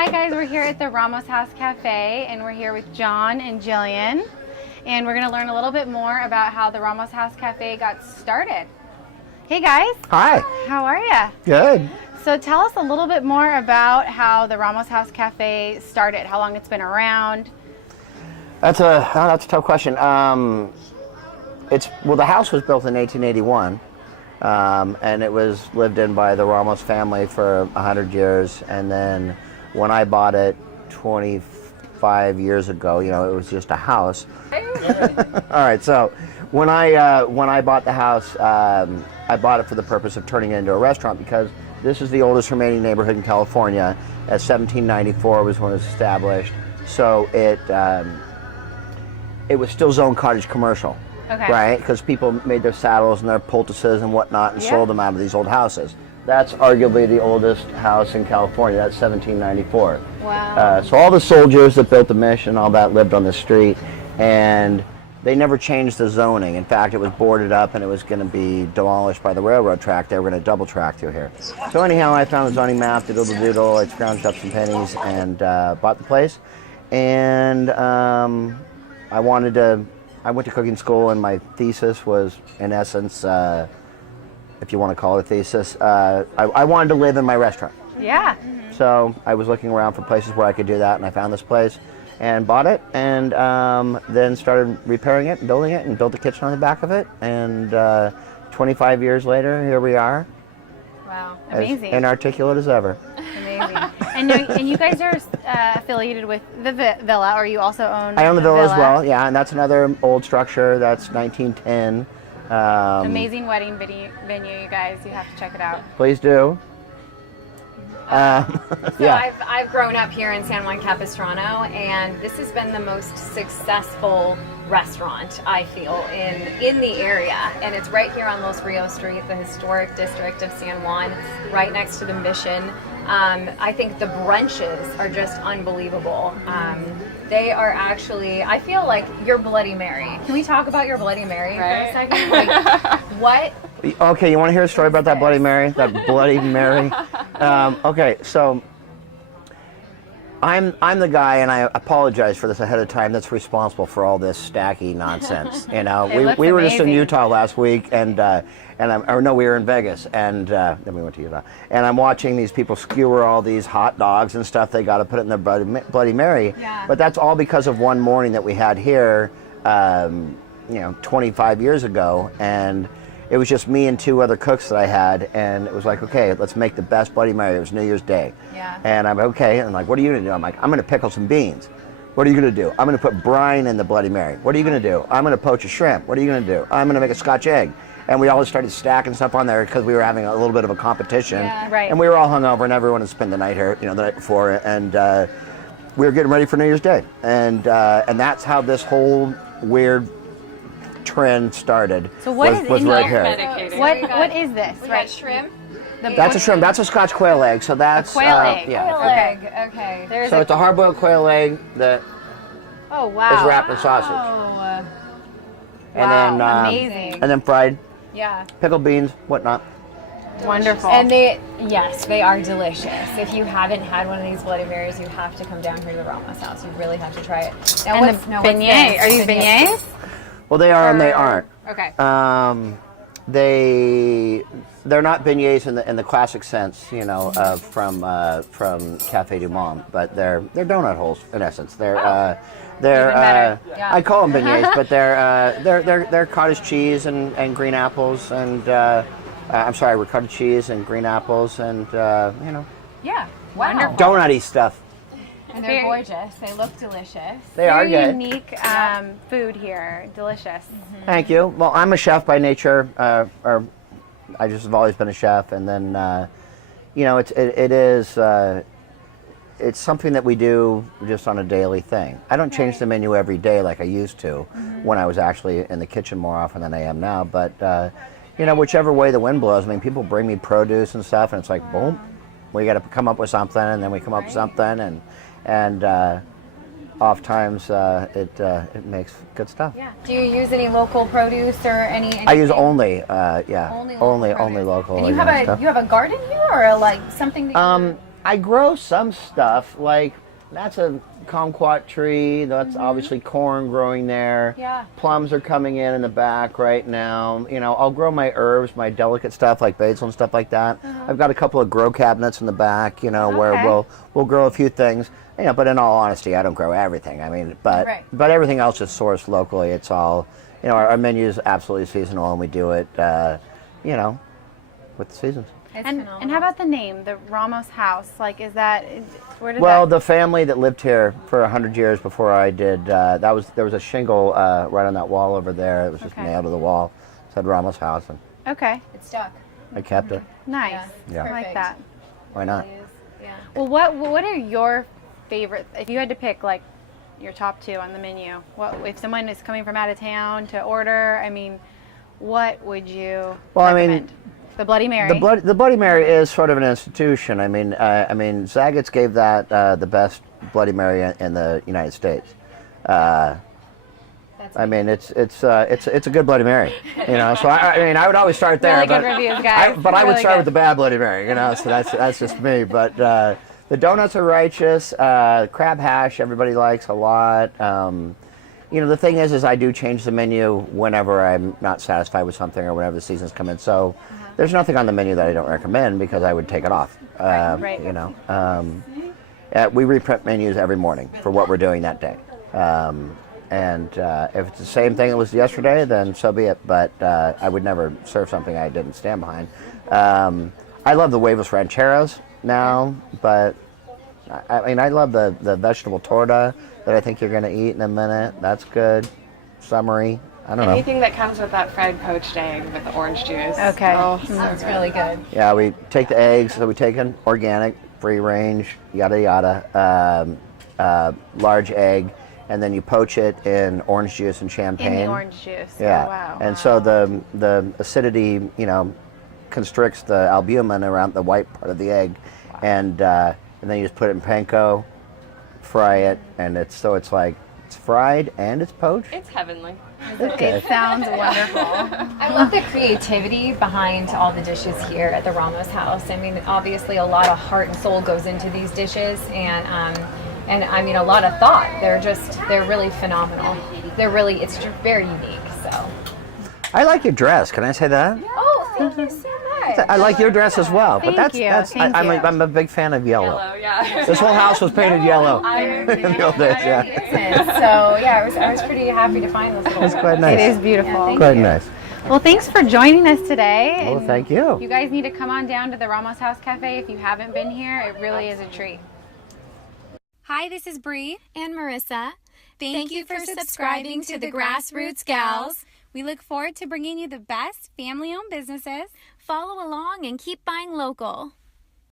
Hi guys, we're here at the Ramos House Cafe and we're here with John and Jillian, and we're going to learn a little bit more about how the Ramos House Cafe got started. Hey guys. Hi. How are you? Good. So tell us a little bit more about how the Ramos House Cafe started, how long it's been around. That's a tough question. The house was built in 1881, and it was lived in by the Ramos family for 100 years. And then when I bought it 25 years ago, it was just a house. All right. So when I bought the house, I bought it for the purpose of turning it into a restaurant because this is the oldest remaining neighborhood in California. At 1794 was when it was established. So it was still zone cottage commercial, Okay. right? Because people made their saddles and their poultices and whatnot and sold them out of these old houses. That's arguably the oldest house in California. That's 1794. Wow. So all the soldiers that built the mission, all that lived on the street, and they never changed the zoning. In fact, it was boarded up and it was going to be demolished by the railroad track. They were going to double track through here. So anyhow, I found the zoning map, the doodle-doodle, I scrounged up some pennies and bought the place. And I went to cooking school, and my thesis was, in essence, if you want to call it a thesis, I wanted to live in my restaurant. Yeah. So I was looking around for places where I could do that, and I found this place and bought it, and then started repairing it and building it, and built a kitchen on the back of it. And 25 years later, here we are. Wow. As Amazing. inarticulate as ever. Amazing. And you guys are affiliated with the villa, or you also own I own the villa as well, yeah, and that's another old structure. That's 1910. Amazing wedding venue, you guys. You have to check it out. Please do. So I've grown up here in San Juan Capistrano, and this has been the most successful restaurant, I feel, in the area. And it's right here on Los Rios Street, the historic district of San Juan, right next to the Mission. I think the brunches are just unbelievable. They are actually, I feel like your Bloody Mary. Can we talk about your Bloody Mary for a second? Like, what? Okay, you want to hear a story about that Bloody Mary? That Bloody Mary? Okay, so I'm the guy, and I apologize for this ahead of time, that's responsible for all this stacky nonsense. We were just in amazing. Utah last week, we were in Vegas, and then we went to Utah. And I'm watching these people skewer all these hot dogs and stuff they got to put it in their Bloody Mary. Yeah. But that's all because of one morning that we had here, 25 years ago, and it was just me and two other cooks that I had, and it was like, okay, let's make the best Bloody Mary. It was New Year's Day. Yeah. And I'm okay, and like, what are you gonna do? I'm like, I'm gonna pickle some beans. What are you gonna do? I'm gonna put brine in the Bloody Mary. What are you gonna do? I'm gonna poach a shrimp. What are you gonna do? I'm gonna make a Scotch egg. And we all started stacking stuff on there because we were having a little bit of a competition. Yeah. Right. And we were all hungover, and everyone had spent the night here, the night before, and we were getting ready for New Year's Day. And that's how this whole weird trend started. So what is was in right here? here. What is this? We got shrimp. That's a shrimp. That's a Scotch quail egg. So that's quail egg. Yeah. Quail egg. Okay. There's So it's a hard-boiled quail egg that oh wow. is wrapped in sausage, Oh, and Wow, then amazing. and then fried, yeah. pickled beans, whatnot. Wonderful. And they are delicious. If you haven't had one of these Bloody Marys, you have to come down here to the Ramos house. You really have to try it. Now, and the beignets. Are these beignets? Well, they are and they aren't. Okay. They're not beignets in the classic sense, from Cafe du Monde, but they're donut holes in essence. They're Even better. Yeah. I call them beignets, but they're cottage cheese and green apples and I'm sorry, ricotta cheese and green apples and Yeah. Wow. donut-y stuff. And they're gorgeous. They look delicious. They are Very good. unique food here. Delicious. Thank you. Well, I'm a chef by nature, or I just have always been a chef, and then it's something that we do just on a daily thing. I don't change the menu every day like I used to when I was actually in the kitchen more often than I am now. But whichever way the wind blows, I mean, people bring me produce and stuff, and it's like, boom, we got to come up with something, and then we come up with something, and oftentimes it makes good stuff. Yeah. Do you use any local produce or anything? I use only Only local only produce. local. And you have a garden here, or like something that I grow some stuff, like that's a kumquat tree. That's obviously corn growing there. Yeah. Plums are coming in the back right now. You know, I'll grow my herbs, my delicate stuff like basil and stuff like that. I've got a couple of grow cabinets in the back, you know, where we'll grow a few things. You know, but in all honesty, I don't grow everything. I mean, but everything else is sourced locally. It's all, you know, our menu is absolutely seasonal, and we do it, you know, with the seasons. And how about the name, the Ramos House? Like, is that, where did Well, the family that lived here for 100 years before I did, there was a shingle right on that wall over there. It was just nailed to the wall. It said Ramos House, and It stuck. I kept it. Nice. Yeah. I like that. Why not? Yeah. Well, what are your favorite, if you had to pick like your top 2 on the menu, what if someone is coming from out of town to order, I mean, what would you recommend? The Bloody Mary. The Bloody Mary is sort of an institution. I mean, Zaggett's gave that the best Bloody Mary in the United States. I mean, it's a good Bloody Mary, you know. So I mean, I would always start there. Really good reviews, guys. I would start with the bad Bloody Mary, you know. So that's just me. But the donuts are righteous. Crab hash everybody likes a lot. You know, the thing is I do change the menu whenever I'm not satisfied with something or whenever the seasons come in. So there's nothing on the menu that I don't recommend because I would take it off. You know, we reprint menus every morning for what we're doing that day. And if it's the same thing it was yesterday, then so be it. But I would never serve something I didn't stand behind. I love the huevos rancheros now, but I mean, I love the vegetable torta that I think you're going to eat in a minute. That's good. Summery. I don't know. Anything that comes with that fried poached egg with the orange juice. Okay. Oh, That's really good. Yeah, we take the eggs. So we take an organic, free range, yada yada, large egg, and then you poach it in orange juice and champagne. In the orange juice. Yeah. Oh, wow. And so the acidity, you know, constricts the albumin around the white part of the egg, and then you just put it in panko, fry it, and it's like it's fried and it's poached. it's heavenly. It sounds wonderful. I love the creativity behind all the dishes here at the Ramos house. I mean, obviously a lot of heart and soul goes into these dishes, and I mean a lot of thought. They're really phenomenal. It's just very unique. So. I like your dress. Can I say that? Oh, thank you so much. I like your dress as well. But Thank you. Thank you. I'm a big fan of yellow. Yellow, yeah. This whole house was painted yellow. in the old days, yeah. So yeah, I was pretty happy to find this little. It's quite nice. It is beautiful. Yeah, Quite nice. Well, thanks for joining us today. Well, and thank you. You guys need to come on down to the Ramos House Cafe if you haven't been here. It really is a treat. Hi, this is Bree And Marissa. Thank you for subscribing to the Grassroots Gals. We look forward to bringing you the best family-owned businesses. Follow along and keep buying local.